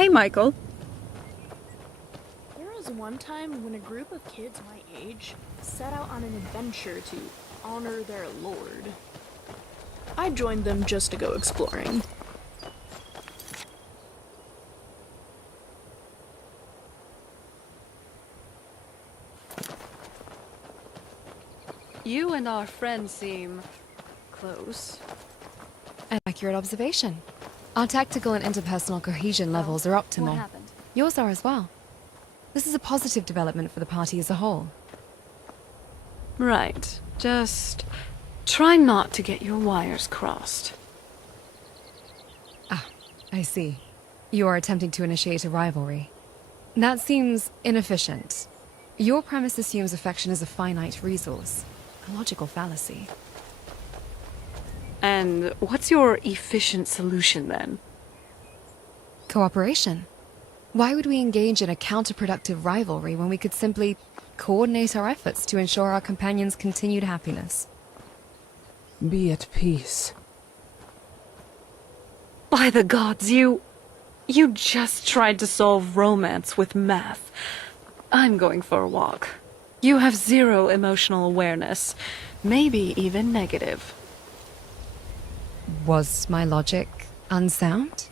Hey, Michael. There was one time when a group of kids my age set out on an adventure to honor their lord. I joined them just to go exploring. You and our friend seem close. An accurate observation. Our tactical and interpersonal cohesion levels are optimal. What happened? Yours are as well. This is a positive development for the party as a whole. Right. Just try not to get your wires crossed. Ah, I see. You are attempting to initiate a rivalry. That seems inefficient. Your premise assumes affection is a finite resource. A logical fallacy. And what's your efficient solution then? Cooperation. Why would we engage in a counterproductive rivalry when we could simply coordinate our efforts to ensure our companions' continued happiness? Be at peace. By the gods, you just tried to solve romance with math. I'm going for a walk. You have zero emotional awareness, maybe even negative. Was my logic unsound?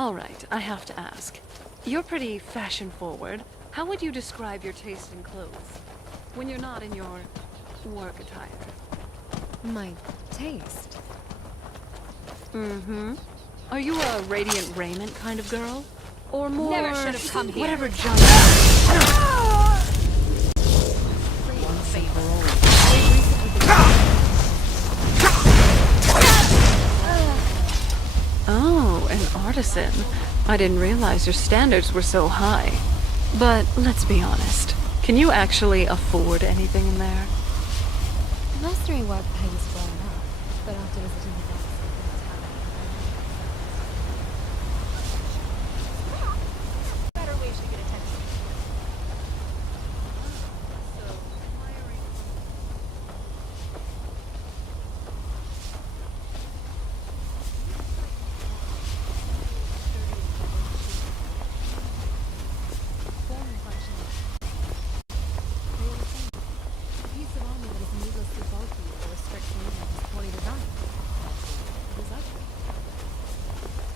All right, I have to ask. You're pretty fashion-forward. How would you describe your taste in clothes when you're not in your work attire? My taste? Mm-hmm. Are you a Radiant Raiment kind of girl? Or more... Never should have come here. Whatever genre... Oh, an artisan. I didn't realize your standards were so high. But let's be honest. Can you actually afford anything in there? Mastering work pays well enough, but after visiting the doctor, Better ways to get attention.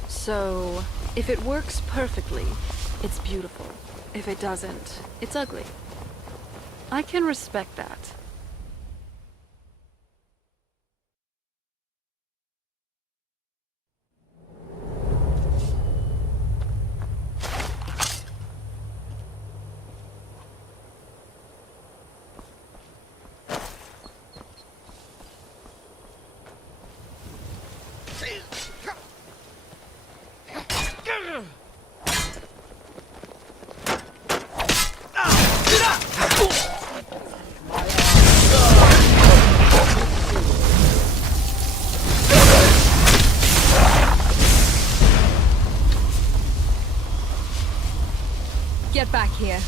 So, if it works perfectly, it's beautiful. If it doesn't, it's ugly. I can respect that. get back here.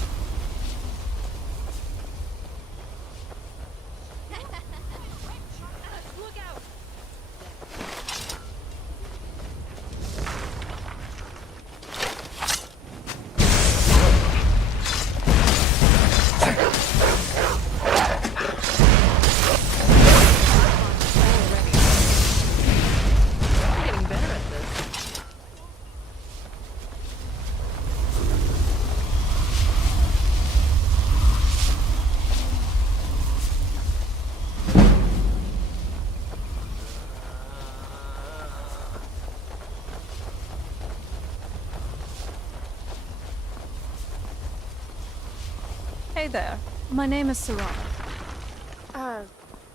Hey there. My name is Serana.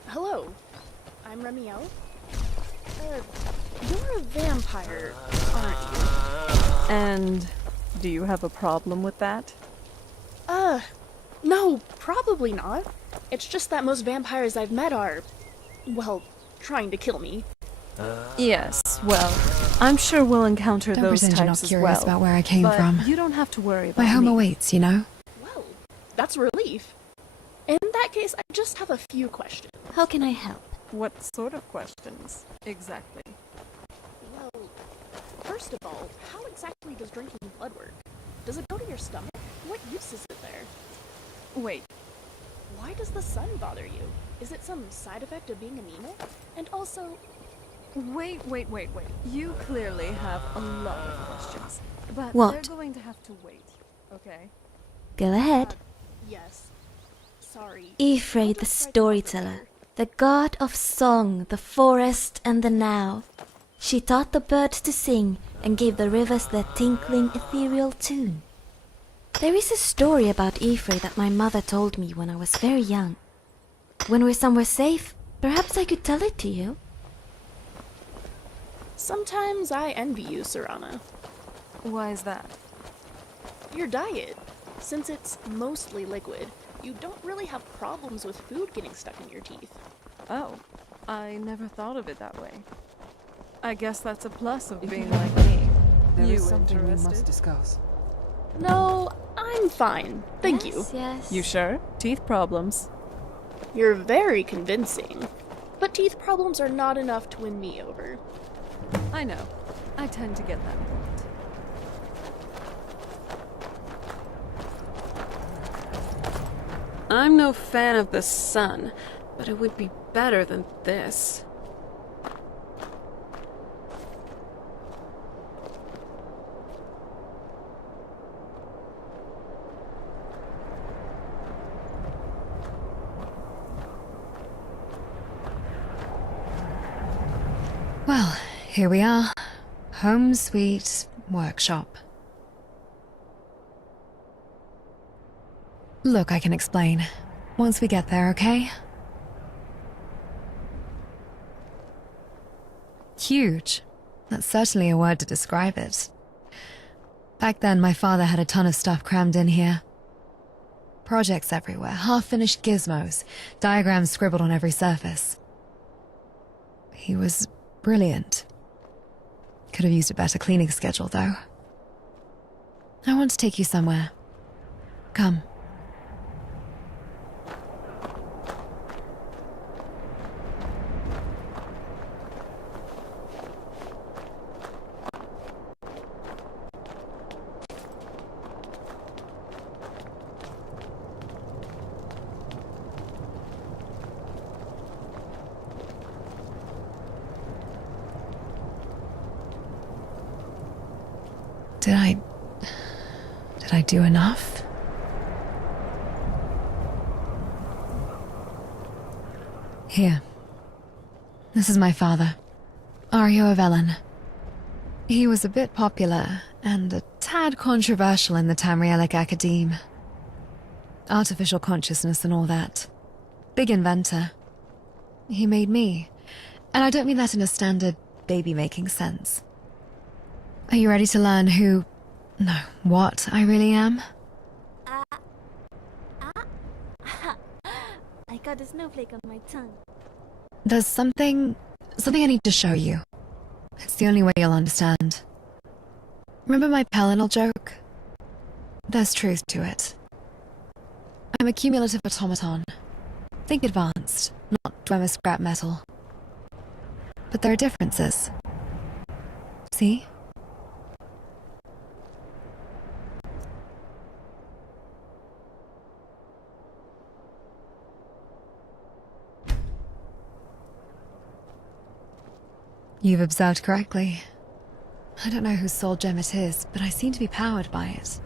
Hello. I'm Remiel. You're a vampire, aren't you? And do you have a problem with that? No, probably not. It's just that most vampires I've met are, well, trying to kill me. Yes, well, I'm sure we'll encounter Don't those pretend you're not types as curious well. about where I came but from. You don't have to worry about My home me. awaits, you know? Well, that's a relief. In that case, I just have a few questions. How can I help? What sort of questions, exactly? Well, first of all, how exactly does drinking blood work? Does it go to your stomach? What use is it there? Wait, Why does the sun bother you? Is it some side effect of being anemic? And also, wait. You clearly have a lot of questions. But What? they're going to have to wait, okay? Go ahead. yes. Sorry. Ifrei I'll the just try to storyteller, remember. the god of song, the forest, and the now. She taught the birds to sing and gave the rivers their tinkling, ethereal tune. There is a story about Ifrei that my mother told me when I was very young. When we're somewhere safe, perhaps I could tell it to you. Sometimes I envy you, Serana. Why is that? Your diet. Since it's mostly liquid, you don't really have problems with food getting stuck in your teeth. Oh, I never thought of it that way. I guess that's a plus of If being you- like me. There You is something we interested? must discuss. No, I'm fine. Thank you. Yes. You sure? Teeth problems. You're very convincing. But teeth problems are not enough to win me over. I know. I tend to get that point. I'm no fan of the sun, but it would be better than this. Well, here we are. Home sweet workshop. Look, I can explain. Once we get there, okay? Huge. That's certainly a word to describe it. Back then, my father had a ton of stuff crammed in here. Projects everywhere, half-finished gizmos, diagrams scribbled on every surface. He was brilliant. Could have used a better cleaning schedule, though. I want to take you somewhere. Come. Did I do enough? Here. This is my father, Ario of Ellen. He was a bit popular and a tad controversial in the Tamrielic Academe. Artificial consciousness and all that. Big inventor. He made me. And I don't mean that in a standard baby-making sense. Are you ready to learn who... no, what I really am? I got a snowflake on my tongue. There's something I need to show you. It's the only way you'll understand. Remember my Pelinal joke? There's truth to it. I'm a cumulative automaton. Think advanced, not Dwemer scrap metal. But there are differences. See? You've observed correctly. I don't know whose soul gem it is, but I seem to be powered by it.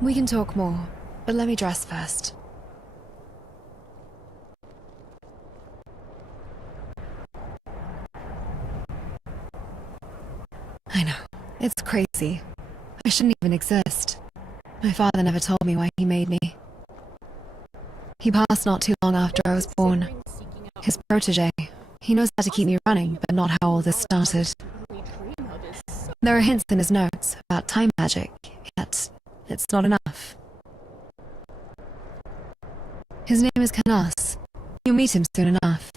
We can talk more, but let me dress first. I know, it's crazy. I shouldn't even exist. My father never told me why he made me. He passed not too long after I was born. Savoring his protege. He knows how to keep me running, but not how all this started. We dream of is so There are hints in his notes about time magic, yet it's not enough. His name is Canas. You'll meet him soon enough.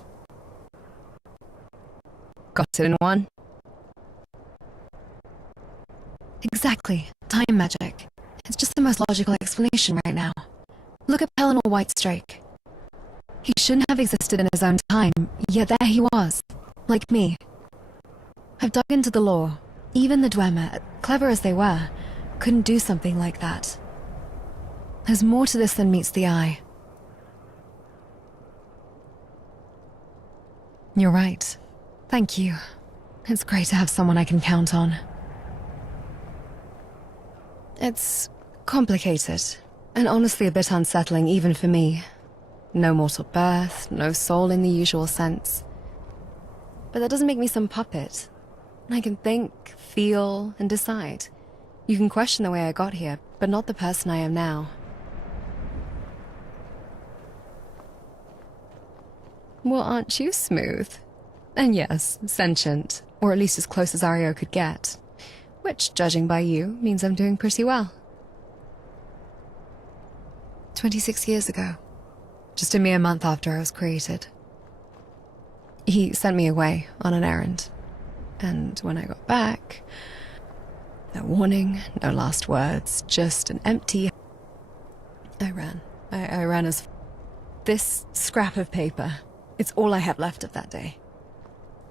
Got it in one. Exactly. Time magic. It's just the most logical explanation right now. Look at Pelennor Whitestrake. He shouldn't have existed in his own time, yet there he was. Like me. I've dug into the lore. Even the Dwemer, clever as they were, couldn't do something like that. There's more to this than meets the eye. You're right. Thank you. It's great to have someone I can count on. It's complicated, and honestly a bit unsettling even for me. No mortal birth, no soul in the usual sense. But that doesn't make me some puppet. I can think, feel, and decide. You can question the way I got here, but not the person I am now. Well, aren't you smooth? And yes, sentient, or at least as close as Ario could get. Which, judging by you, means I'm doing pretty well. 26 years ago. Just a mere month after I was created. He sent me away on an errand. And when I got back... No warning, no last words, just an empty... I ran. I ran as... This scrap of paper. It's all I have left of that day.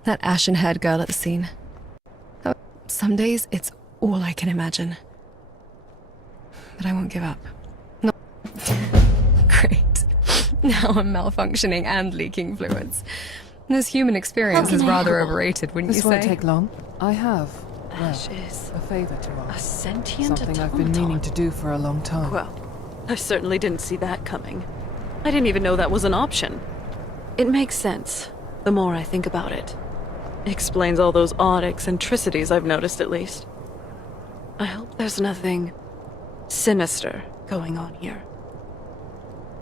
That ashen-haired girl at the scene. Oh, some days, it's all I can imagine. But I won't give up. No. Great. Now I'm malfunctioning and leaking fluids. This human experience How is can I rather help? overrated, wouldn't This you won't say? take long. I have, well, Ash is a favor to a ask. sentient Something I've been automaton. meaning to do for a long time. Well, I certainly didn't see that coming. I didn't even know that was an option. It makes sense, the more I think about it. Explains all those odd eccentricities I've noticed, at least. I hope there's nothing sinister going on here.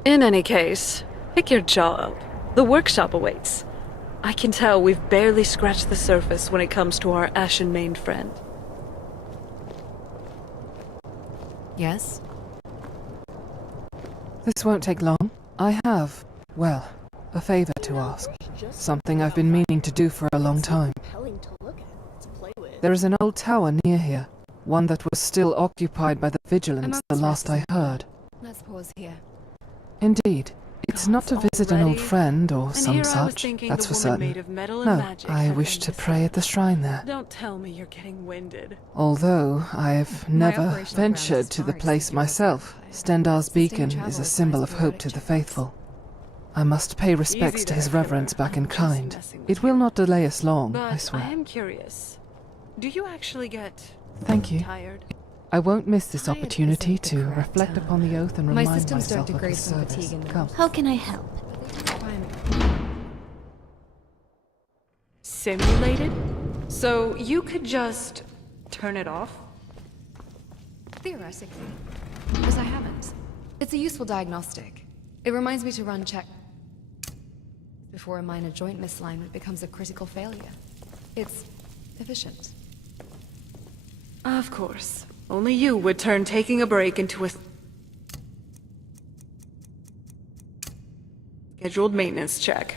In any case, pick your jaw up. The workshop awaits. I can tell we've barely scratched the surface when it comes to our ashen-maned friend. Yes? This won't take long. I have, well, a favor to ask. just Something I've been meaning to do for a long time. compelling to look at, to play with. There is an old tower near here. One that was still occupied by the Vigilance, the last I heard. Let's pause here. Indeed. It's not to visit an old Already? friend or And some here I was such, thinking that's the for woman made certain. of metal and No, magic I had wish been to missing. pray at the shrine there. Don't tell me you're getting winded. Although I've My never operational ventured parameters to the far place exceed your myself, supply. Stendar's Sustained beacon travel is a requires symbol of hope periodic to the checkpoints. faithful. I must pay respects Easy to his there, reverence Killer. back in I'm just kind. messing with It will you. not delay us long, But I swear. am curious. Do you actually get Thank you. tired? I won't miss this Tired opportunity isn't the to correct reflect term. upon the oath and My remind systems don't myself of degrade his from service. fatigue in Come. How can I help? Simulated? So you could just turn it off? Theoretically. But I haven't. It's a useful diagnostic. It reminds me to run check before a minor joint misalignment becomes a critical failure. It's efficient. Of course. Only you would turn taking a break into a scheduled maintenance check.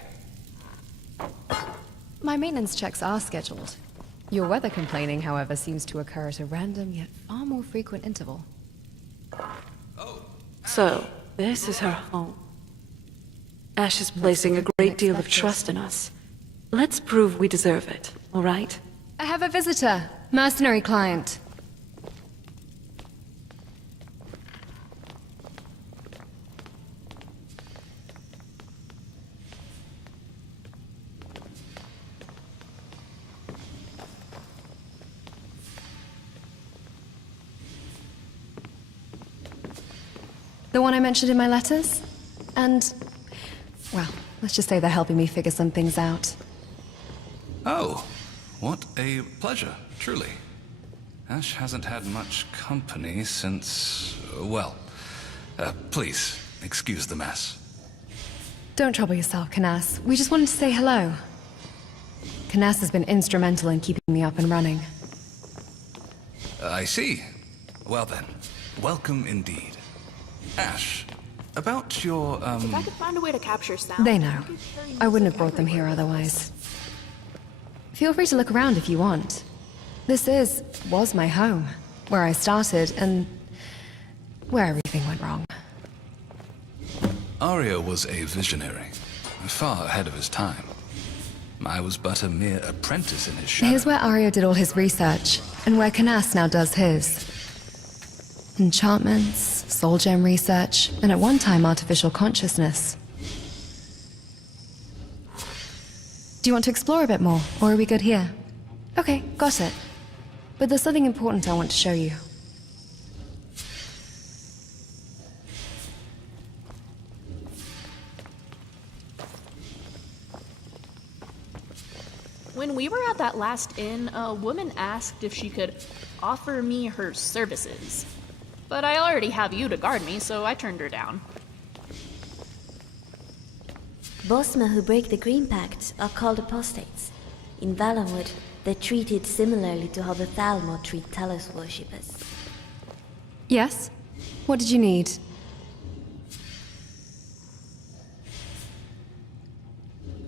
My maintenance checks are scheduled. Your weather complaining, however, seems to occur at a random yet far more frequent interval. So, this is her home. Ash is placing a great deal of trust in us. Let's prove we deserve it, all right? I have a visitor. Mercenary client. The one I mentioned in my letters? And, well, let's just say they're helping me figure some things out. Oh, what a pleasure, truly. Ash hasn't had much company since, well, please, excuse the mess. Don't trouble yourself, Canas. We just wanted to say hello. Canas has been instrumental in keeping me up and running. I see. Well then, welcome indeed. Ash, about your, If I could find a way to capture sound, They know. could carry I wouldn't music have brought them here everywhere. otherwise. Feel free to look around if you want. This was my home, where I started, and where everything went wrong. Arya was a visionary, far ahead of his time. I was but a mere apprentice in his shadow. Here's where Aryo did all his research, and where Canas now does his. Enchantments, soul gem research, and at one time artificial consciousness. Do you want to explore a bit more, or are we good here? Okay, got it. But there's something important I want to show you. When we were at that last inn, a woman asked if she could offer me her services. But I already have you to guard me, so I turned her down. Bosma who break the Green Pact are called apostates. In Valenwood, they're treated similarly to how the Thalmor treat Talos worshippers. Yes? What did you need?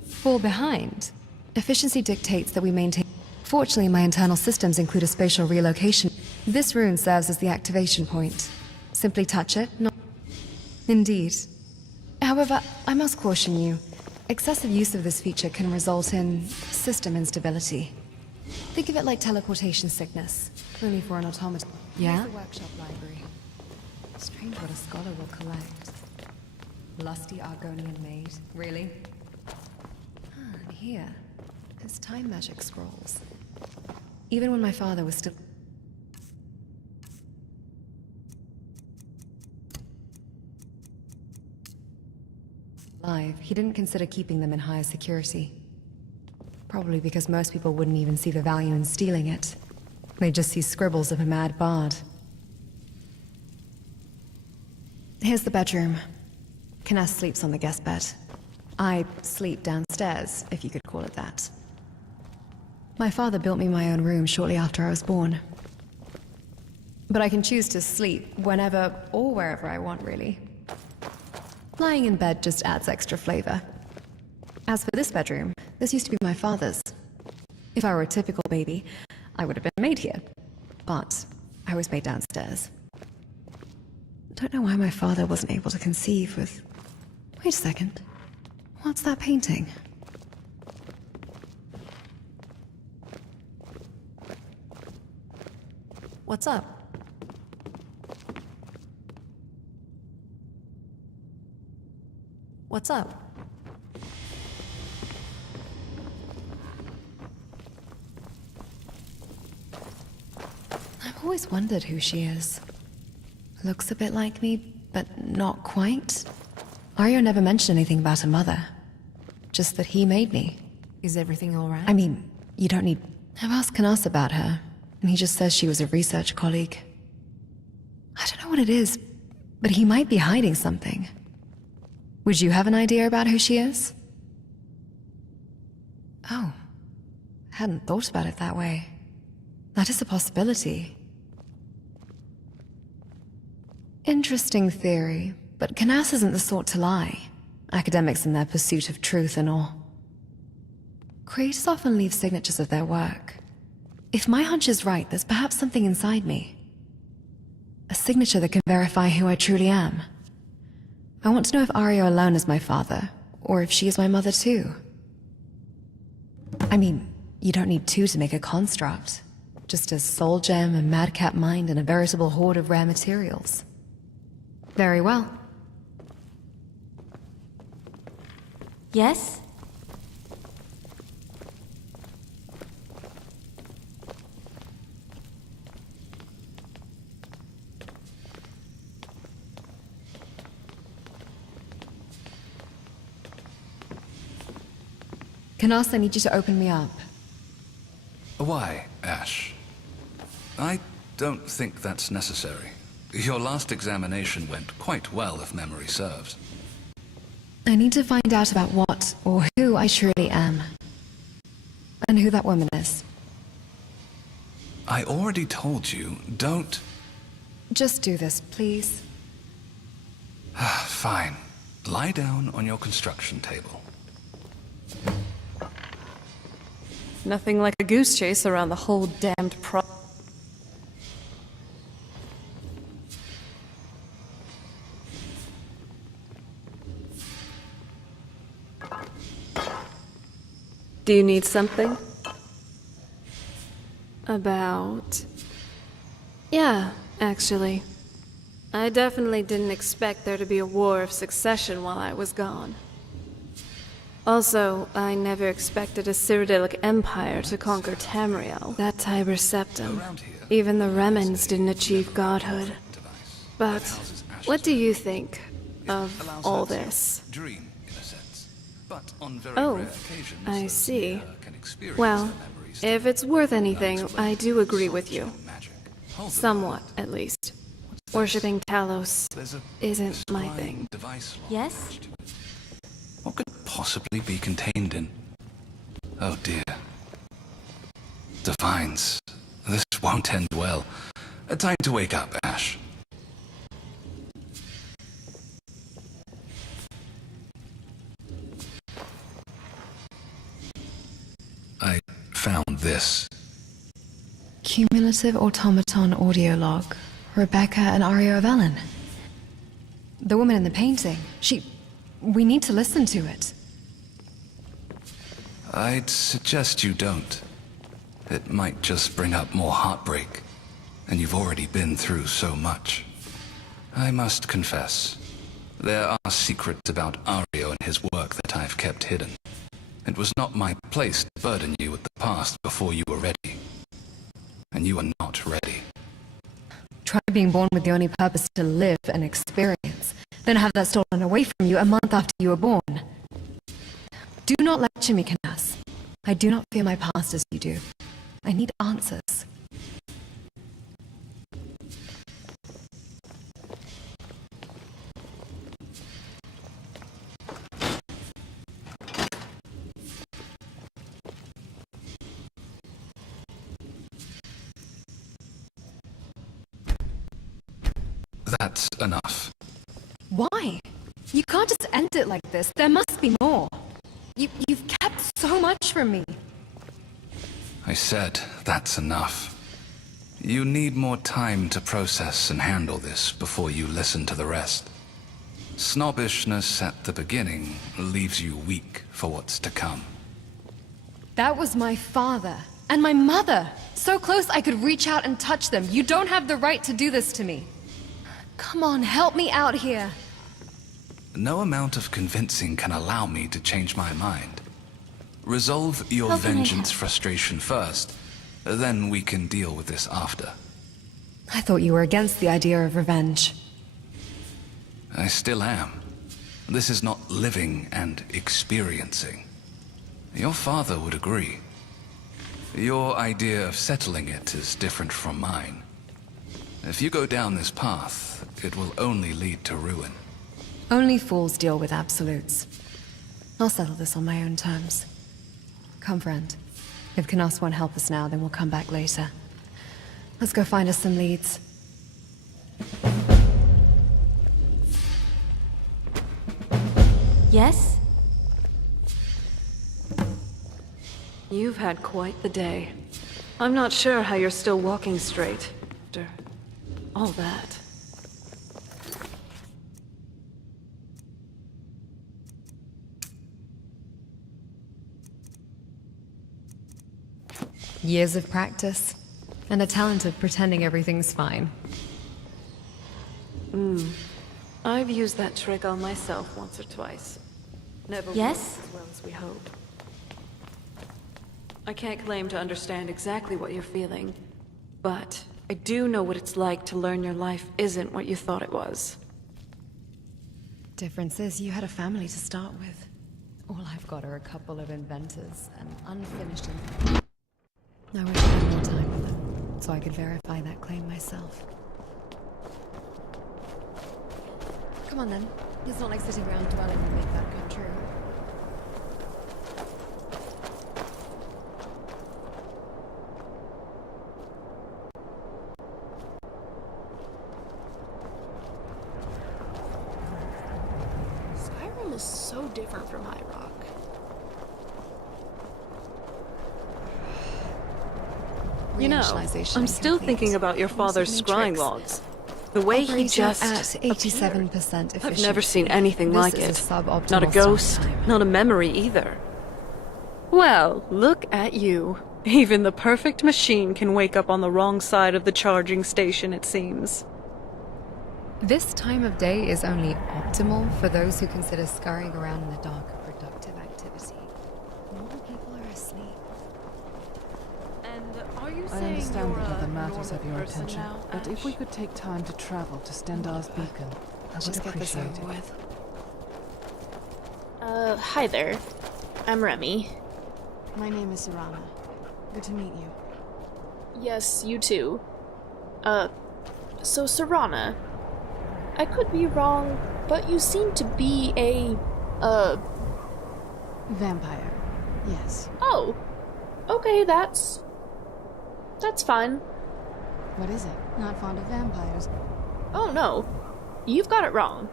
Fall behind? Efficiency dictates that we maintain. Fortunately, my internal systems include a spatial relocation. This rune serves as the activation point. Simply touch it, not. Indeed. However, I must caution you. Excessive use of this feature can result in system instability. Think of it like teleportation sickness, only for an automaton. Yeah? The workshop library. Strange what a scholar will collect. Lusty Argonian maid. Really? And here, his time magic scrolls. Even when my father was still... alive, he didn't consider keeping them in higher security. Probably because most people wouldn't even see the value in stealing it. They'd just see scribbles of a mad bard. Here's the bedroom. Canas sleeps on the guest bed. I sleep downstairs, if you could call it that. My father built me my own room shortly after I was born. But I can choose to sleep whenever or wherever I want, really. Lying in bed just adds extra flavor. As for this bedroom, this used to be my father's. If I were a typical baby, I would have been made here. But I was made downstairs. Don't know why my father wasn't able to conceive with... Wait a second. What's that painting? What's up? What's up? I've always wondered who she is. Looks a bit like me, but not quite. Aryo never mentioned anything about her mother. Just that he made me. Is everything all right? I mean, you don't need... I've asked Canas about her, and he just says she was a research colleague. I don't know what it is, but he might be hiding something. Would you have an idea about who she is? Oh. Hadn't thought about it that way. That is a possibility. Interesting theory, but Canas isn't the sort to lie. Academics in their pursuit of truth and all. Creators often leave signatures of their work. If my hunch is right, there's perhaps something inside me. A signature that can verify who I truly am. I want to know if Aryo alone is my father, or if she is my mother too. I mean, you don't need two to make a construct. Just a soul gem, a madcap mind, and a veritable hoard of rare materials. Very well. Yes? Canas, I need you to open me up. Why, Ash? I don't think that's necessary. Your last examination went quite well, if memory serves. I need to find out about what or who I truly am. And who that woman is. I already told you, don't... Just do this, please. Fine. Lie down on your construction table. Nothing like a goose chase around the whole damned Do you need something? About... Yeah, actually. I definitely didn't expect there to be a war of succession while I was gone. Also, I never expected a Cyrodiilic empire to conquer Tamriel, that Tiber Septum. Even the Remnants didn't achieve godhood. But what do you think of all this? Dream, in a sense. But on very Oh, rare occasions, I those see. who can experience Well, the memories if it's worth anything, I do agree with you. magic. Hold it. Somewhat, at least. Worshipping Talos There's a isn't my spline thing. device lock Yes? attached to it. What could possibly be contained in? Oh dear. Divines. This won't end well. Time to wake up, Ash. I found this. Cumulative automaton audio log. Rebecca and Ario of Ellen. The woman in the painting. We need to listen to it. I'd suggest you don't. It might just bring up more heartbreak, and you've already been through so much. I must confess, there are secrets about Ario and his work that I've kept hidden. It was not my place to burden you with the past before you were ready. And you are not ready. Try being born with the only purpose to live and experience, then have that stolen away from you a month after you were born. Do not lecture me, Canas. I do not fear my past as you do. I need answers. That's enough. Why? You can't just end it like this. There must be more. You've kept so much from me. I said that's enough. You need more time to process and handle this before you listen to the rest. Snobbishness at the beginning leaves you weak for what's to come. That was my father and my mother. So close I could reach out and touch them. You don't have the right to do this to me. Come on, help me out here. No amount of convincing can allow me to change my mind. Resolve your How can I vengeance help? frustration first, then we can deal with this after. I thought you were against the idea of revenge. I still am. This is not living and experiencing. Your father would agree. Your idea of settling it is different from mine. If you go down this path, it will only lead to ruin. Only fools deal with absolutes. I'll settle this on my own terms. Come, friend. If Canas won't help us now, then we'll come back later. Let's go find us some leads. Yes? You've had quite the day. I'm not sure how you're still walking straight after all that. Years of practice, and a talent of pretending everything's fine. I've used that trick on myself once or twice. Never Yes? worked as well as we hoped. I can't claim to understand exactly what you're feeling, but I do know what it's like to learn your life isn't what you thought it was. Difference is, you had a family to start with. All I've got are a couple of inventors and unfinished. I wish I had more time with them, so I could verify that claim myself. Come on then. It's not like sitting around dwelling to make that come true. Skyrim is so different from High Rock. You know, Reinitialization I'm still complete. thinking about your father's Matrix. scrying logs. The way he Operating just at appeared. 87% efficiency. I've never seen anything This like is it. a suboptimal Not a ghost, start time. not a memory either. Well, look at you. Even the perfect machine can wake up on the wrong side of the charging station, it seems. This time of day is only optimal for those who consider scurrying around in the dark a productive activity. More people are asleep. And are you I saying understand you're that a other matters have normal your person attention, now, but if we Ash? could take time to travel to Stendar's beacon, I would Just get this appreciate over it. with. Hi there. I'm Remy. My name is Serana. Good to meet you. Yes, you too. So Serana, I could be wrong, but you seem to be Vampire. Yes. oh, okay, that's fine. What is it? Not fond of vampires. Oh no, you've got it wrong.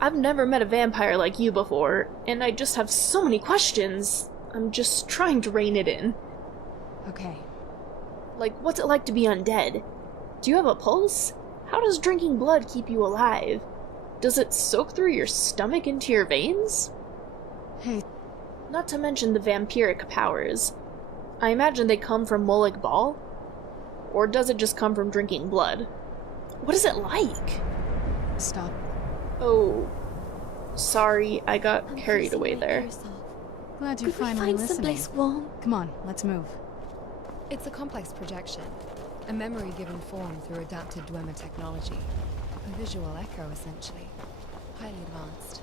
I've never met a vampire like you before, and I just have so many questions. I'm just trying to rein it in. Okay. Like, what's it like to be undead? Do you have a pulse? How does drinking blood keep you alive? Does it soak through your stomach into your veins? Hey, Not to mention the vampiric powers. I imagine they come from Molag Bal? Or does it just come from drinking blood? What is it like? stop. Oh, sorry, I got carried away Concentrate there. yourself. Glad you're Could we finally find listening. someplace warm? Come on, let's move. It's a complex projection, a memory given form through adapted Dwemer technology. A visual echo, essentially. Highly advanced.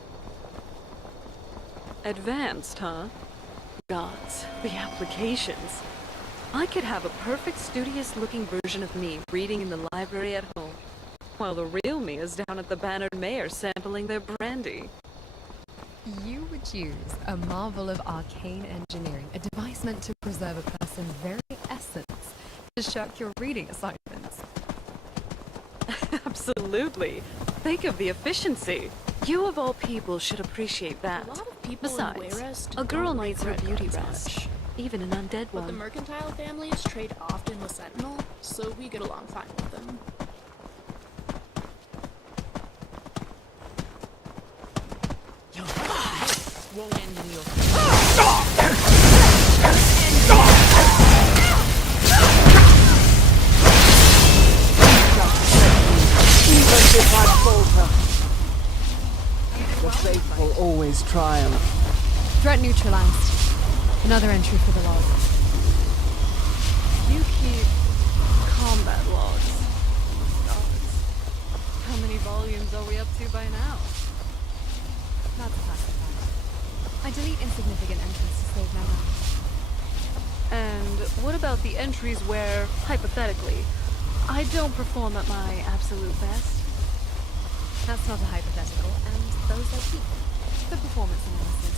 Advanced, huh? Gods, the applications. I could have a perfect studious-looking version of me reading in the library at home, while the real me is down at the Bannered Mayor sampling their brandy. You would use a marvel of arcane engineering, a device meant to preserve a person's very essence, to shirk your reading assignments. Absolutely. Think of the efficiency. You of all people should appreciate that. A lot of people Besides, in Wayrest a girl don't like needs her red beauty guards rest. much. Even an undead But the one. mercantile families trade often with Sentinel, so we get along fine with them. The faithful always triumph. Threat neutralized. Another entry for the log. You keep combat logs. Gods. How many volumes are we up to by now? That's classified. I delete insignificant entries to save memory. And what about the entries where, hypothetically, I don't perform at my absolute best? That's not a hypothetical, and those I keep. For performance analysis.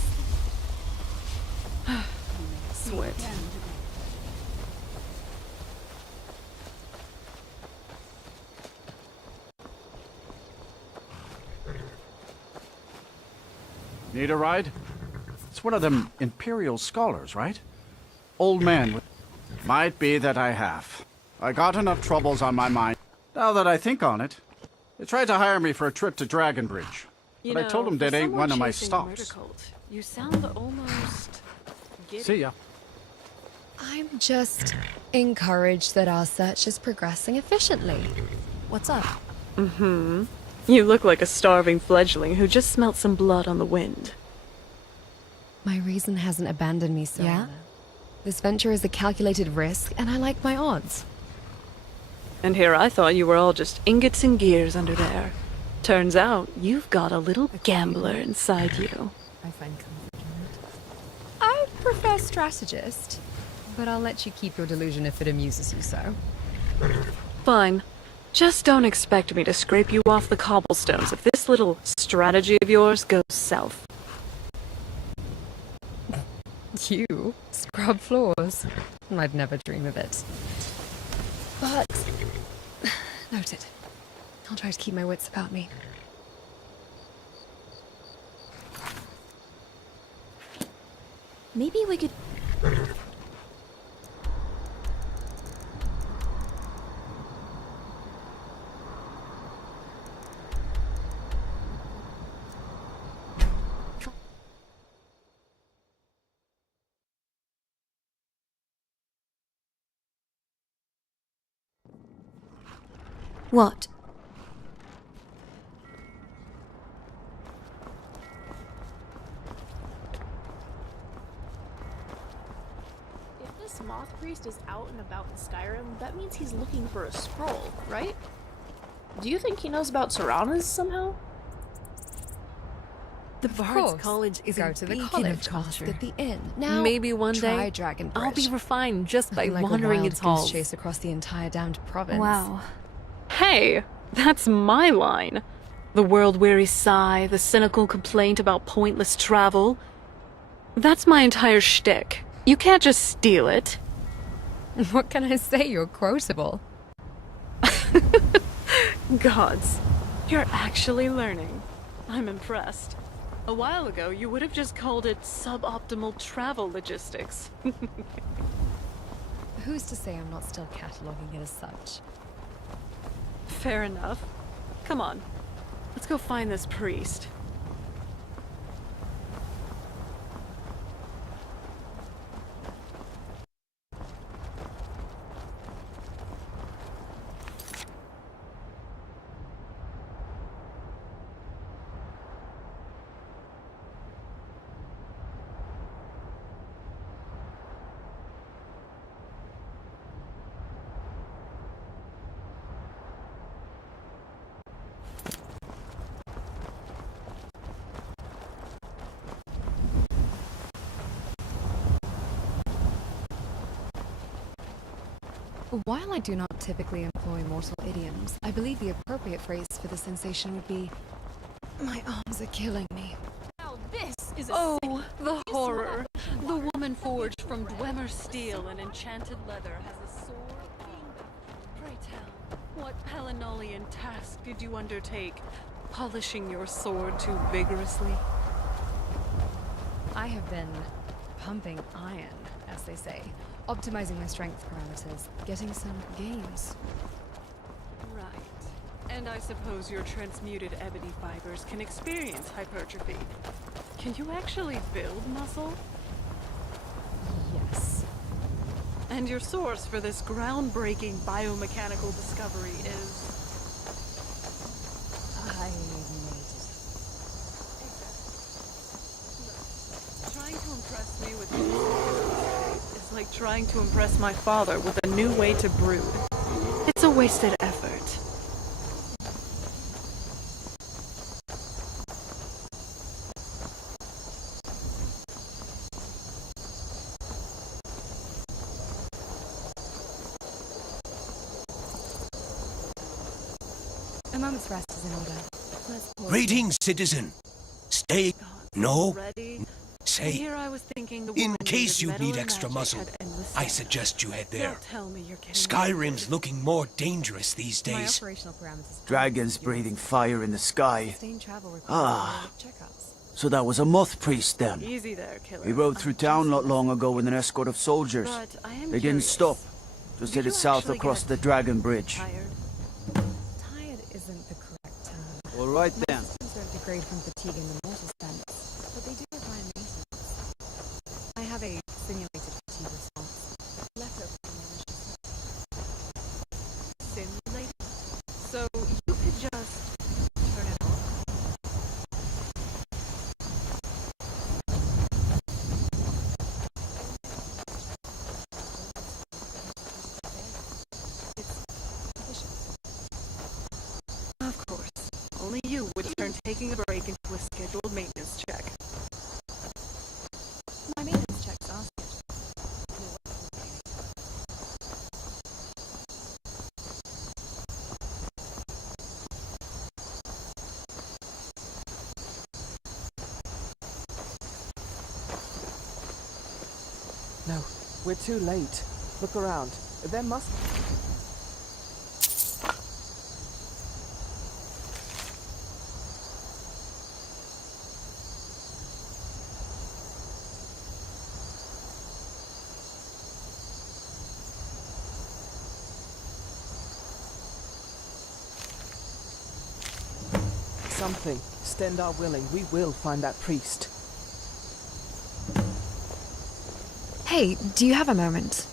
Sweat. Need a ride? It's one of them Imperial scholars, right? Old man. Might be that I have. I got enough troubles on my mind. Now that I think on it, they tried to hire me for a trip to Dragonbridge. You But I told them that ain't one of my stops. Cult, you sound almost giddy. See ya. I'm just encouraged that our search is progressing efficiently. What's up? You look like a starving fledgling who just smelt some blood on the wind. My reason hasn't abandoned me, so. Yeah? This venture is a calculated risk, and I like my odds. And here I thought you were all just ingots and gears under there. Turns out you've got a little gambler inside you. I find comfort in it. I prefer strategist, but I'll let you keep your delusion if it amuses you so. Fine. Just don't expect me to scrape you off the cobblestones if this little strategy of yours goes south. You scrub floors? I'd never dream of it. But noted. I'll try to keep my wits about me. Maybe we could... What? If this moth priest is out and about in Skyrim, that means he's looking for a scroll, right? Do you think he knows about Serana's somehow? The Bard's course. College is Go a to the beacon college of trust culture. at the inn. Now, Maybe one try day, Dragonbridge. I'll be refined just by Like wandering a wild its halls. goose chase across the entire damned province. Wow. Hey, that's my line. The world-weary sigh, the cynical complaint about pointless travel. That's my entire shtick. You can't just steal it. What can I say? You're quotable. Gods, you're actually learning. I'm impressed. A while ago, you would have just called it suboptimal travel logistics. Who's to say I'm not still cataloging it as such? Fair enough. Come on, let's go find this priest. While I do not typically employ mortal idioms, I believe the appropriate phrase for the sensation would be, "My arms are killing me." Now this is Oh, the horror! The woman forged from Dwemer steel and enchanted leather has a sword. Pray tell, what Palinolian task did you undertake, polishing your sword too vigorously? I have been pumping iron, as they say, optimizing my strength parameters, getting some gains. Right. And I suppose your transmuted ebony fibers can experience hypertrophy. Can you actually build muscle? Yes. And your source for this groundbreaking biomechanical discovery is... I made it. Trying to impress me with is like trying to impress my father with a new way to brood. It's a wasted effort. A moment's rest is in order. Let's pause. Greetings, citizen. Stay. No. Ready? Say. Here I was thinking the In woman case needed you metal need and extra magic muscle, had endless I stamina. suggest you head there. Don't tell me you're kidding. Skyrim's looking more dangerous these My days. operational parameters. Dragons breathing fire in the sky. Sustained travel requires Ah. periodic checkups. So that was a moth priest then. Easy there, killer. He rode through I'm town just not long ago with an escort of soldiers. But I am They didn't curious. stop. Just Did headed you south actually across get the Dragon Bridge. Tired? Tired isn't the correct term. All right then. Systems don't degrade from fatigue in the mortal sense, but they do require maintenance. I have a simulated fatigue response. Left over from the initial step. Simulated? So you could just turn it off? Of course. Only you would turn taking a break into a scheduled maintenance check. My maintenance checks are scheduled. No, we're too late. Look around. There must... Something. Stendar willing, we will find that priest. Hey, do you have a moment?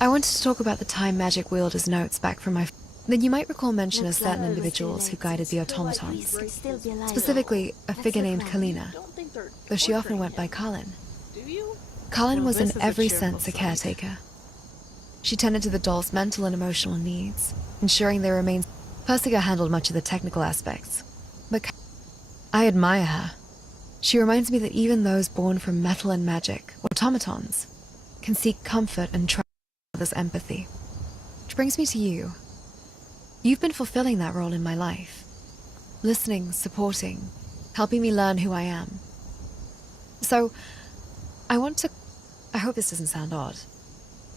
I wanted to talk about the time magic wielder's notes back from my... Then you might recall mention of certain individuals who guided the automatons. Specifically, a figure named Kalina, though she often went by Kalin. Kalin was in every sense a caretaker. She tended to the doll's mental and emotional needs, ensuring they remained... Persica handled much of the technical aspects, but I admire her. She reminds me that even those born from metal and magic, automatons, can seek comfort and trust others' empathy. Which brings me to you. You've been fulfilling that role in my life. Listening, supporting, helping me learn who I am. So, I hope this doesn't sound odd.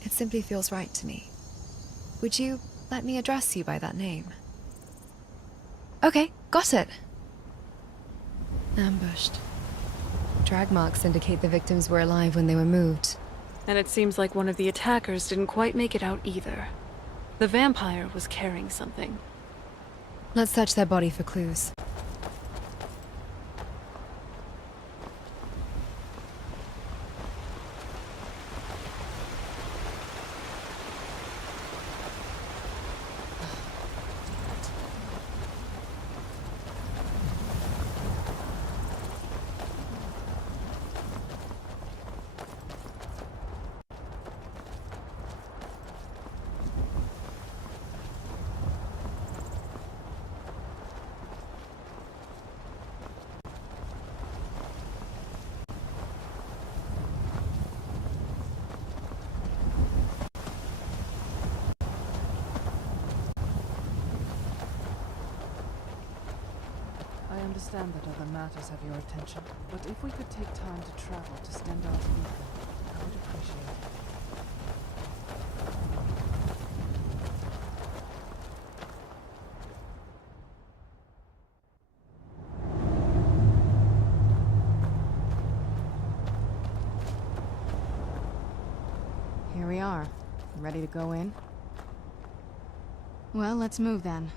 It simply feels right to me. Would you let me address you by that name? Okay, got it. Ambushed. Drag marks indicate the victims were alive when they were moved. And it seems like one of the attackers didn't quite make it out either. The vampire was carrying something. Let's search their body for clues. I understand that other matters have your attention, but if we could take time to travel to Stendar's beacon, I would appreciate it. Here we are. Ready to go in? Well, let's move then.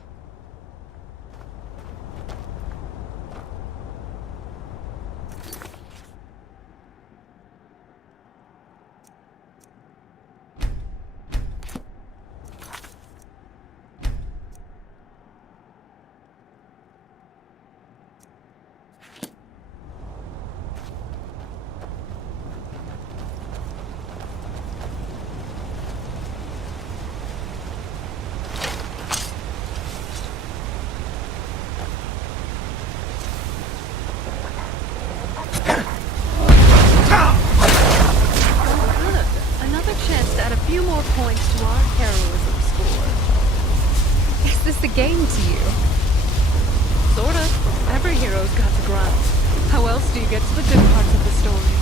Few more points to our heroism score. Is this a game to you? Sort of. Every hero's got to grind. How else do you get to the good parts of the story?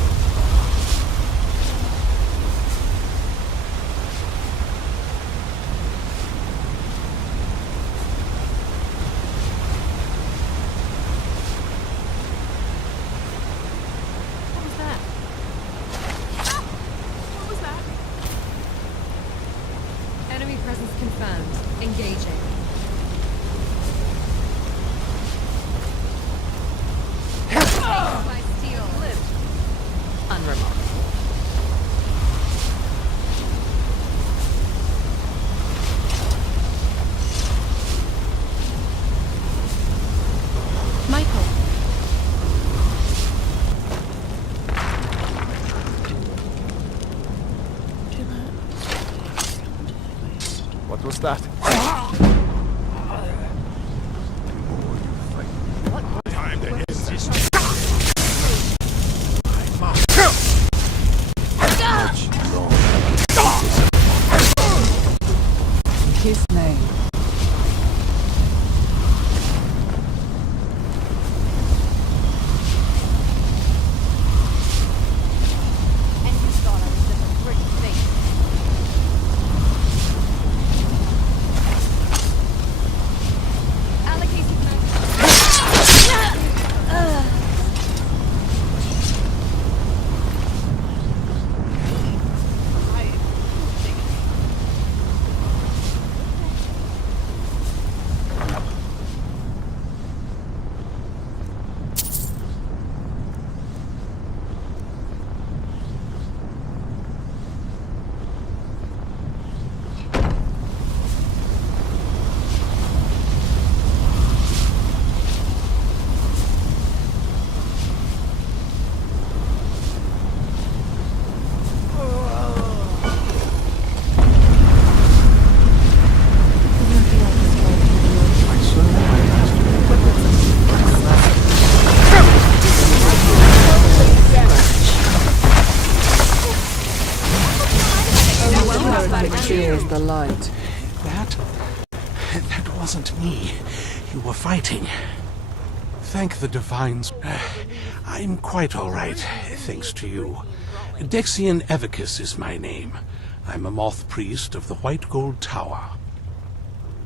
What was that? What was that? Enemy presence confirmed. Engaging. By steel. Unremarkable. Michael. What was that? His name. And you thought I was the Fears the light. That wasn't me. You were fighting. Thank the divines. I'm quite all right, thanks to you. Dexian Evicus is my name. I'm a moth priest of the White Gold Tower.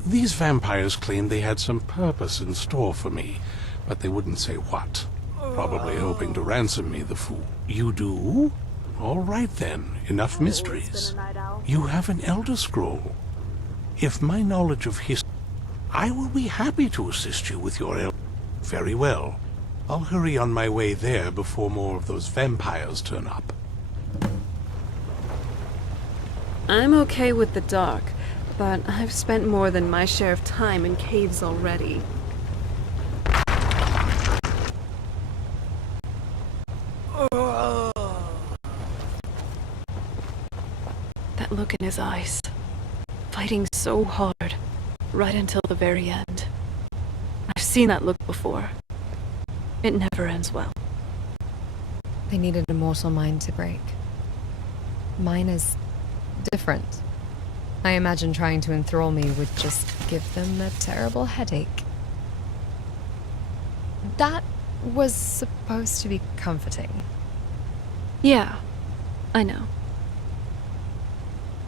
These vampires claimed they had some purpose in store for me, but they wouldn't say what. Probably hoping to ransom me, the fool. You do? All right then, enough mysteries. You have an Elder Scroll. If my knowledge of history... I will be happy to assist you with your... Very well. I'll hurry on my way there before more of those vampires turn up. I'm okay with the dark, but I've spent more than my share of time in caves already. That look in his eyes. Fighting so hard, right until the very end. I've seen that look before. It never ends well. They needed a mortal mind to break. Mine is different. I imagine trying to enthrall me would just give them a terrible headache. That was supposed to be comforting. Yeah, I know.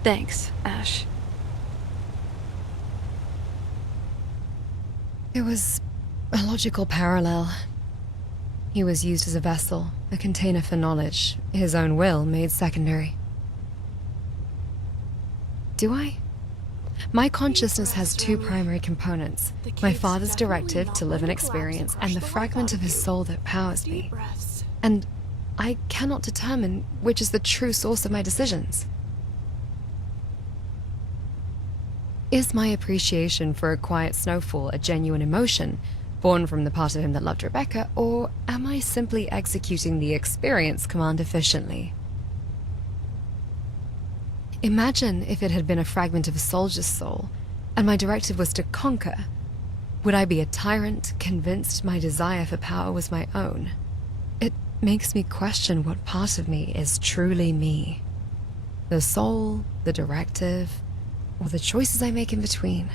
Thanks, Ash. It was a logical parallel. He was used as a vessel, a container for knowledge, his own will made secondary. Do I? My consciousness has two primary components. My father's directive to live and experience, and the fragment of his soul that powers me. And I cannot determine which is the true source of my decisions. Is my appreciation for a quiet snowfall a genuine emotion, born from the part of him that loved Rebecca, or am I simply executing the experience command efficiently? Imagine if it had been a fragment of a soldier's soul, and my directive was to conquer. Would I be a tyrant, convinced my desire for power was my own? It makes me question what part of me is truly me. The soul, the directive, or the choices I make in between.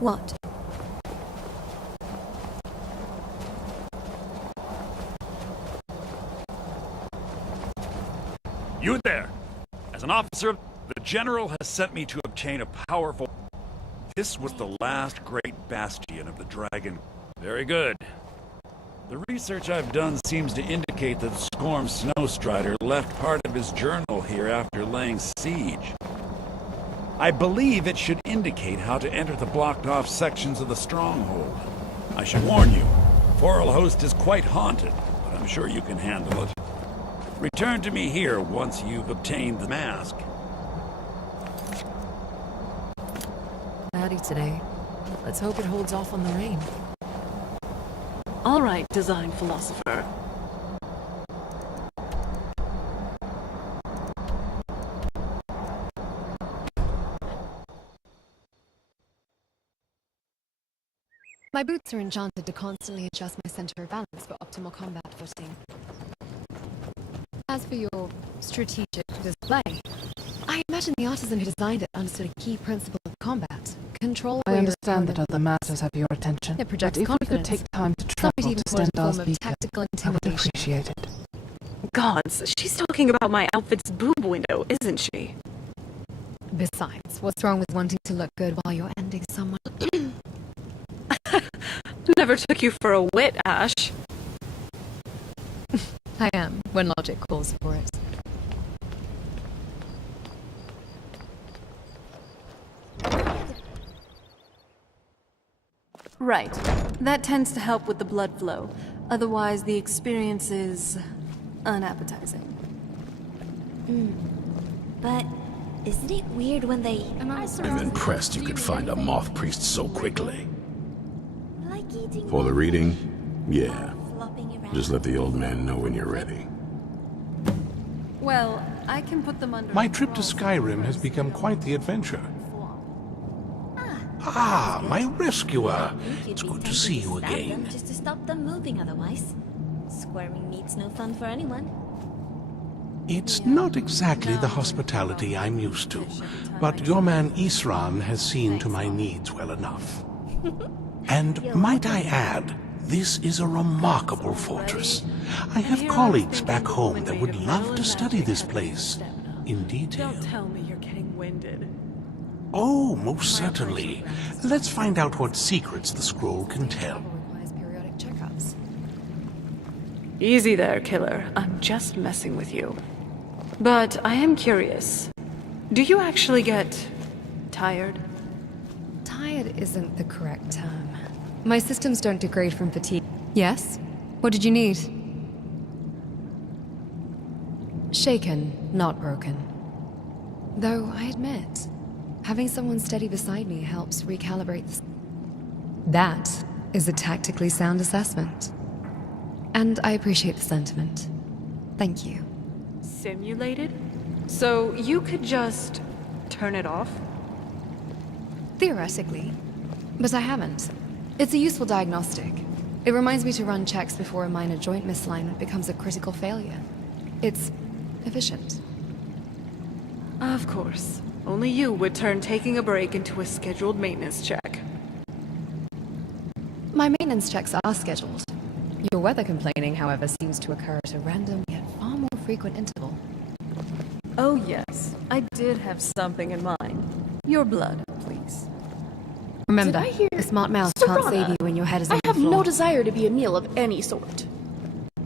What? You there! As an officer, the General has sent me to obtain a powerful... This was the last great bastion of the Dragon. Very good. The research I've done seems to indicate that Scorm Snowstrider left part of his journal here after laying siege. I believe it should indicate how to enter the blocked-off sections of the stronghold. I should warn you, Forelhost is quite haunted, but I'm sure you can handle it. Return to me here once you've obtained the mask. Cloudy today. Let's hope it holds off on the rain. All right, design philosopher. My boots are enchanted to constantly adjust my center of balance for optimal combat footing. As for your strategic display, I imagine the artisan who designed it understood a key principle of combat. Control I where your understand that opponent other matters have your attention. It projects but if we could confidence. take time to Some might travel even to call it a Stendar's form of beacon, tactical I would intimidation. appreciate it. Gods, she's talking about my outfit's boob window, isn't she? Besides, what's wrong with wanting to look good while you're ending someone? Never took you for a wit, Ash. I am, when logic calls for it. Right. That tends to help with the blood flow. Otherwise, the experience is unappetizing. But isn't it weird when they... I'm impressed you could find a moth priest so quickly. like eating For the reading? Yeah. flopping around? Just let the old man know when you're ready. Well, I can put them under... My trip to Skyrim has become quite the adventure. Ah, my rescuer. It's good to see you Stab them again. just to stop them moving otherwise. Squirming meat's no fun for anyone. It's not exactly the hospitality I'm used to, but your man Isran has seen to my needs well enough. And might I add, this is a remarkable fortress. I have colleagues back home that would love to study this place in detail. Don't tell me you're getting winded. Oh, most certainly. Let's find out what secrets the scroll can tell. Requires periodic checkups. Easy there, killer. I'm just messing with you. But I am curious. Do you actually get tired? Tired isn't the correct term. My systems don't degrade from fatigue. Yes? What did you need? Shaken, not broken. Though, I admit, having someone steady beside me helps recalibrate the... That is a tactically sound assessment. And I appreciate the sentiment. Thank you. Simulated? So you could just turn it off? Theoretically. But I haven't. It's a useful diagnostic. It reminds me to run checks before a minor joint misalignment becomes a critical failure. It's efficient. Of course. Only you would turn taking a break into a scheduled maintenance check. My maintenance checks are scheduled. Your weather complaining, however, seems to occur at a random yet far more frequent interval. Oh yes, I did have something in mind. Your blood, please. Remember, Did I hear- a smart mouth can't Serana, save you when your head is I on the have floor. no desire to be a meal of any sort.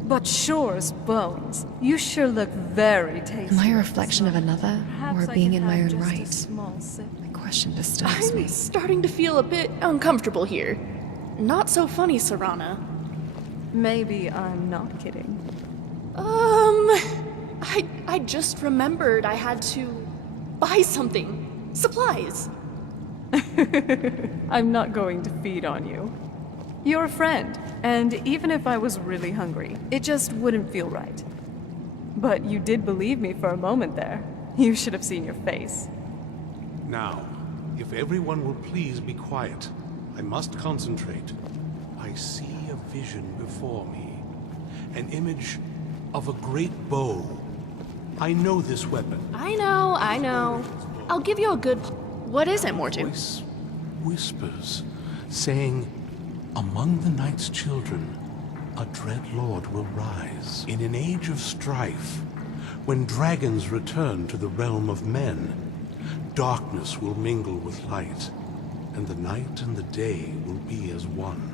But Shore's bones. You sure look very tasty. Am I a reflection of another, Perhaps or a I being could in my have own just a right? small sip. My question disturbs me. I'm starting to feel a bit uncomfortable here. Not so funny, Serana. Maybe I'm not kidding. I just remembered I had to buy something. Supplies. I'm not going to feed on you. You're a friend, and even if I was really hungry, it just wouldn't feel right. But you did believe me for a moment there. You should have seen your face. Now, if everyone will please be quiet, I must concentrate. I see a vision before me. An image of a great bow. I know this weapon. I know. I'll give you a good... What is it, Mortu? Voice whispers, saying, among the night's children, a dread lord will rise. In an age of strife, when dragons return to the realm of men, darkness will mingle with light, and the night and the day will be as one.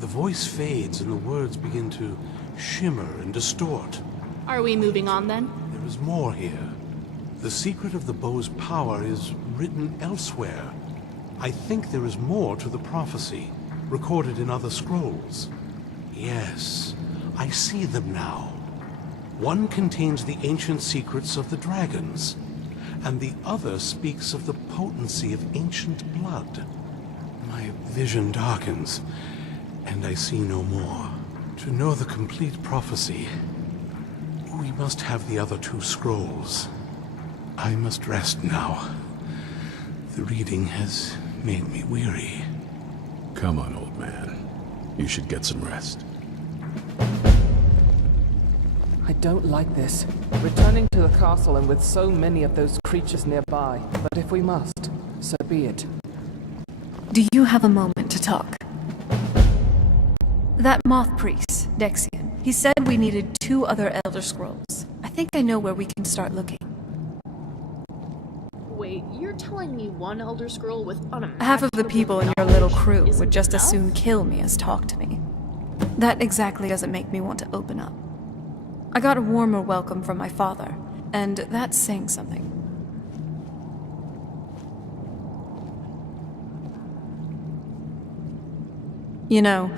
The voice fades and the words begin to shimmer and distort. Are we moving on then? There is more here. The secret of the bow's power is written elsewhere. I think there is more to the prophecy, recorded in other scrolls. Yes, I see them now. One contains the ancient secrets of the dragons, and the other speaks of the potency of ancient blood. My vision darkens, and I see no more. To know the complete prophecy, we must have the other two scrolls. I must rest now. The reading has made me weary. Come on, old man. You should get some rest. I don't like this. Returning to the castle and with so many of those creatures nearby. But if we must, so be it. Do you have a moment to talk? That moth priest, Dexion, he said we needed 2 other Elder Scrolls. I think I know where we can start looking. Wait, you're telling me one Elder Scroll with unimaginable Half of the people in your little crew knowledge would just isn't as soon enough? kill me as talk to me. That exactly doesn't make me want to open up. I got a warmer welcome from my father, and that's saying something. You know,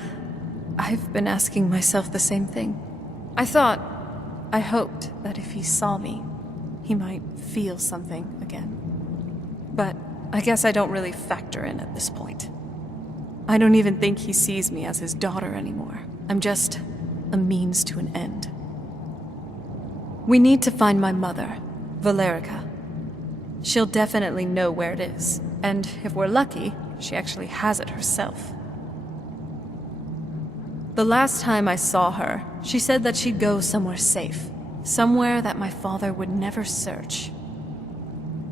I've been asking myself the same thing. I hoped that if he saw me, he might feel something again. But I guess I don't really factor in at this point. I don't even think he sees me as his daughter anymore. I'm just a means to an end. We need to find my mother, Valerica. She'll definitely know where it is, and if we're lucky, she actually has it herself. The last time I saw her, she said that she'd go somewhere safe, somewhere that my father would never search.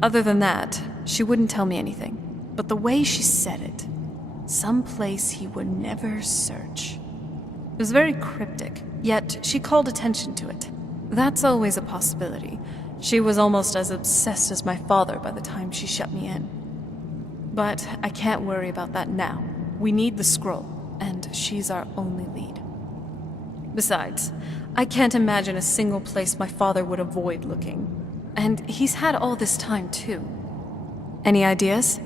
Other than that, she wouldn't tell me anything, but the way she said it, someplace he would never search. It was very cryptic, yet she called attention to it. That's always a possibility. She was almost as obsessed as my father by the time she shut me in. But I can't worry about that now. We need the scroll, and she's our only lead. Besides, I can't imagine a single place my father would avoid looking. And he's had all this time, too. Any ideas?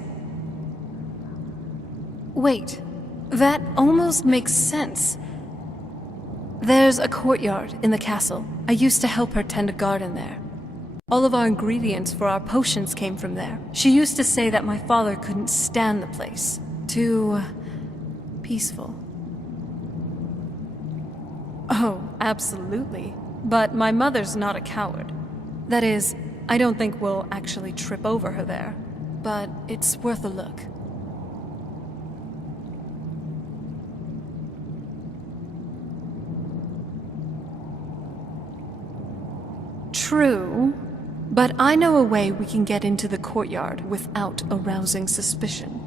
Wait, that almost makes sense. There's a courtyard in the castle. I used to help her tend a garden there. All of our ingredients for our potions came from there. She used to say that my father couldn't stand the place. Too peaceful. Oh, absolutely. But my mother's not a coward. That is, I don't think we'll actually trip over her there. But it's worth a look. True, but I know a way we can get into the courtyard without arousing suspicion.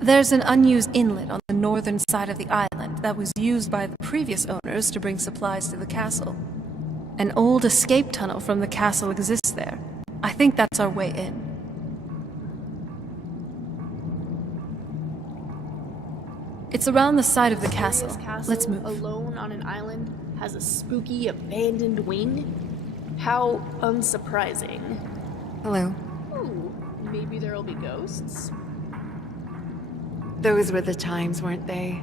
There's an unused inlet on the northern side of the island that was used by the previous owners to bring supplies to the castle. An old escape tunnel from the castle exists there. I think that's our way in. It's around the side of the castle. Let's move. Alone on an island has a spooky abandoned wing? How unsurprising. Hello. Ooh, maybe there'll be ghosts? Those were the times, weren't they?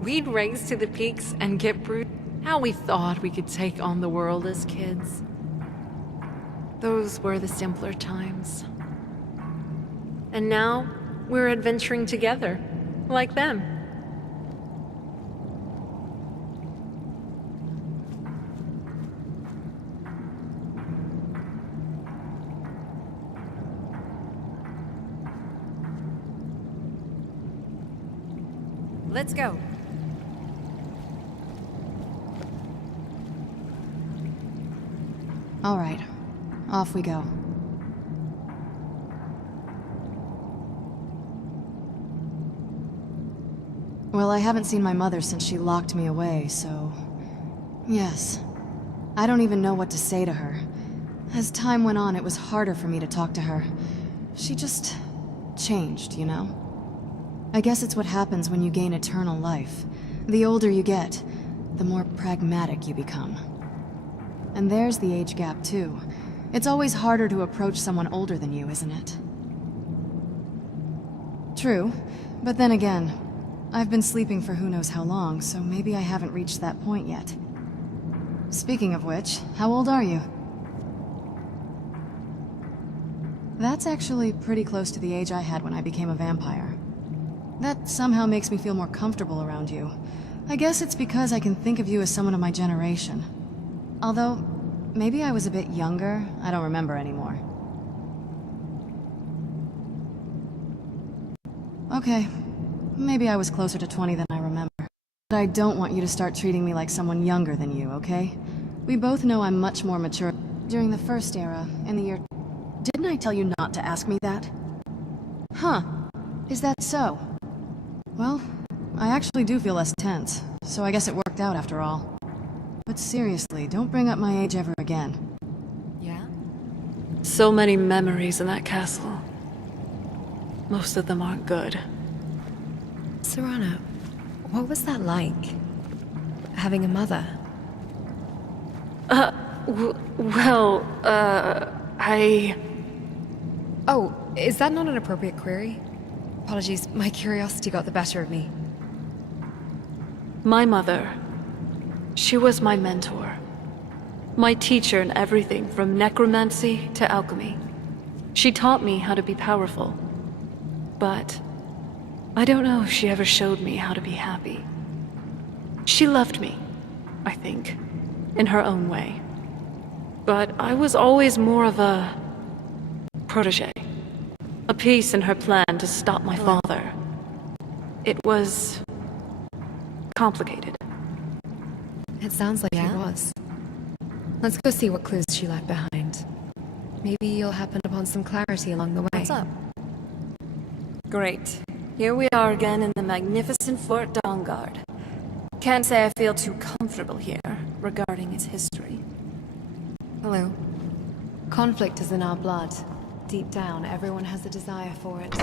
We'd race to the peaks and get brute. How we thought we could take on the world as kids. Those were the simpler times. And now, we're adventuring together, like them. Let's go. All right, off we go. Well, I haven't seen my mother since she locked me away, so... Yes. I don't even know what to say to her. As time went on, it was harder for me to talk to her. She just... changed, you know? I guess it's what happens when you gain eternal life. The older you get, the more pragmatic you become. And there's the age gap, too. It's always harder to approach someone older than you, isn't it? True, but then again, I've been sleeping for who knows how long, so maybe I haven't reached that point yet. Speaking of which, how old are you? That's actually pretty close to the age I had when I became a vampire. That somehow makes me feel more comfortable around you. I guess it's because I can think of you as someone of my generation. Although, maybe I was a bit younger, I don't remember anymore. Okay, maybe I was closer to 20 than I remember. But I don't want you to start treating me like someone younger than you, okay? We both know I'm much more mature. During the First Era, in the year... Didn't I tell you not to ask me that? Huh. Is that so? Well, I actually do feel less tense, so I guess it worked out after all. But seriously, don't bring up my age ever again. Yeah? So many memories in that castle. Most of them aren't good. Serana, what was that like? Having a mother? I... Oh, is that not an appropriate query? Apologies, my curiosity got the better of me. My mother. She was my mentor. My teacher in everything from necromancy to alchemy. She taught me how to be powerful. But I don't know if she ever showed me how to be happy. She loved me, I think, in her own way. But I was always more of a protege. A piece in her plan to stop my father. It was complicated. It sounds like it was. Let's go see what clues she left behind. Maybe you'll happen upon some clarity along the way. What's up? Great. Here we are again in the magnificent Fort Dawnguard. Can't say I feel too comfortable here regarding its history. Hello. Conflict is in our blood. Deep down, everyone has a desire for it.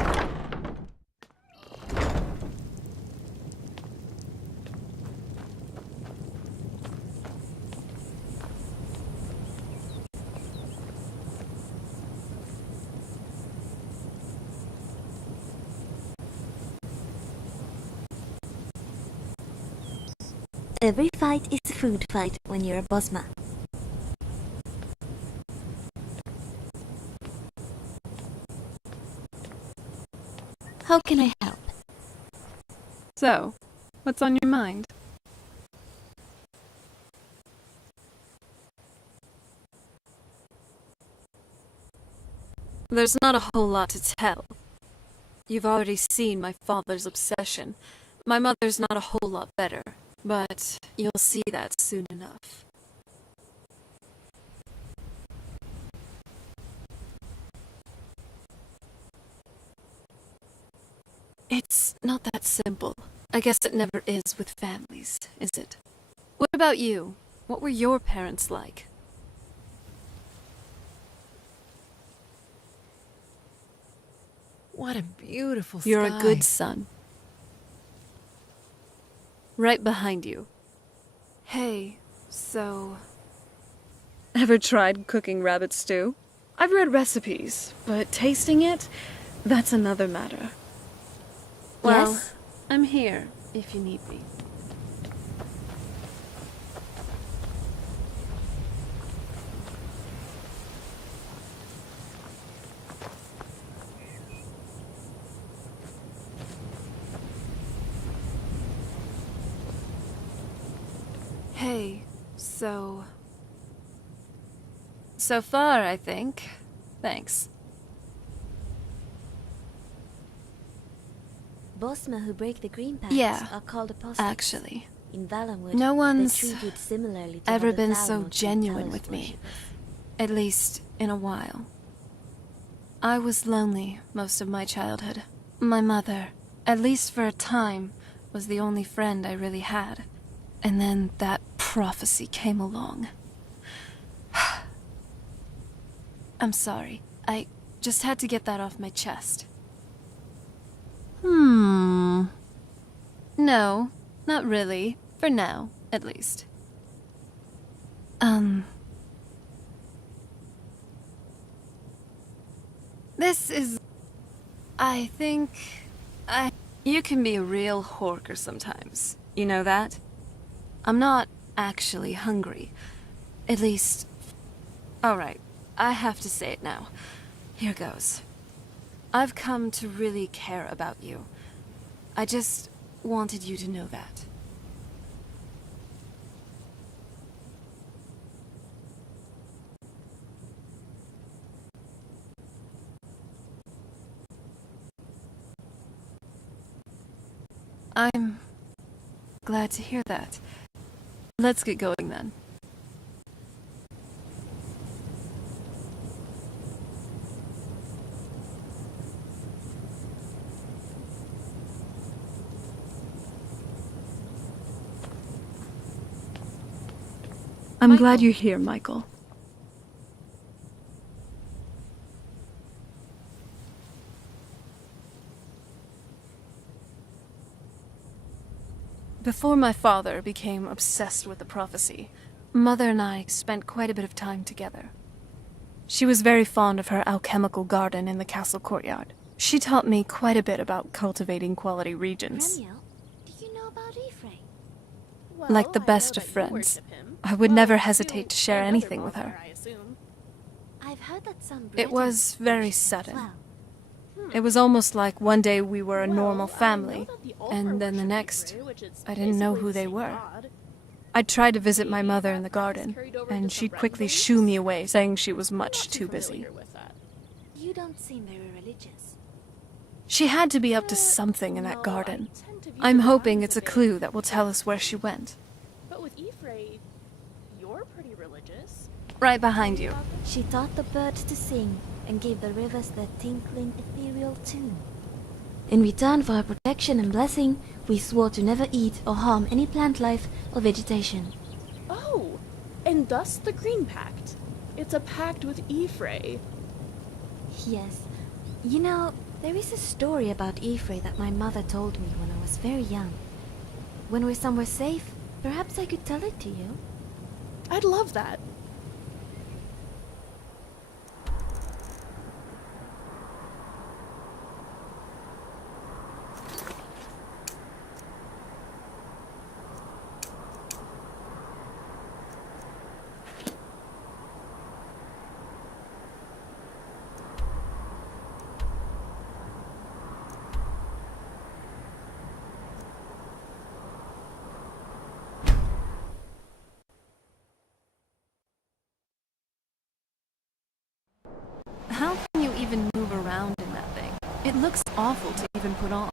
Every fight is a food fight when you're a Bosma. How can I help? So, what's on your mind? There's not a whole lot to tell. You've already seen my father's obsession. My mother's not a whole lot better, but you'll see that soon enough. It's not that simple. I guess it never is with families, is it? What about you? What were your parents like? What a beautiful sky. You're a good son. Right behind you. Hey, so... Ever tried cooking rabbit stew? I've read recipes, but tasting it, that's another matter. Well, Yes? I'm here, if you need me. Hey, so far, I think. Thanks. Bosma who break the green paths Yeah, are called apostles. actually. In Valenwood, No one's they're treated similarly to ever how the been Valar so treat genuine Talos with me. worshippers. At least, in a while. I was lonely most of my childhood. My mother, at least for a time, was the only friend I really had. And then that prophecy came along. I'm sorry. I just had to get that off my chest. No, not really. For now, at least. This is... I think... You can be a real horker sometimes. You know that? I'm not actually hungry. At least... Alright, I have to say it now. Here goes. I've come to really care about you. I just wanted you to know that. I'm glad to hear that. Let's get going then. I'm glad you're here, Michael. Before my father became obsessed with the prophecy, Mother and I spent quite a bit of time together. She was very fond of her alchemical garden in the castle courtyard. She taught me quite a bit about cultivating quality regions. Remiel, do you know about Ephraim? Like the best of friends, I would never hesitate to share anything with her. I've heard that some It was very sudden. well. It was almost like one day we were a normal family, and then the next, I didn't know who they were. I tried to visit my mother in the garden, and she'd quickly shoo me away, saying she was much too busy. You don't seem very religious. She had to be up to something in that garden. I'm hoping it's a clue that will tell us where she went. But with Ephraim, you're pretty religious. Right behind you. She taught the birds to sing and gave the rivers their tinkling ethereal tune. In return for her protection and blessing, we swore to never eat or harm any plant life or vegetation. Oh, and thus the Green Pact. It's a pact with Ephraim. Yes. You know, there is a story about Ephraim that my mother told me when I was very young. When we're somewhere safe, perhaps I could tell it to you. I'd love that. How can you even move around in that thing? It looks awful to even put on.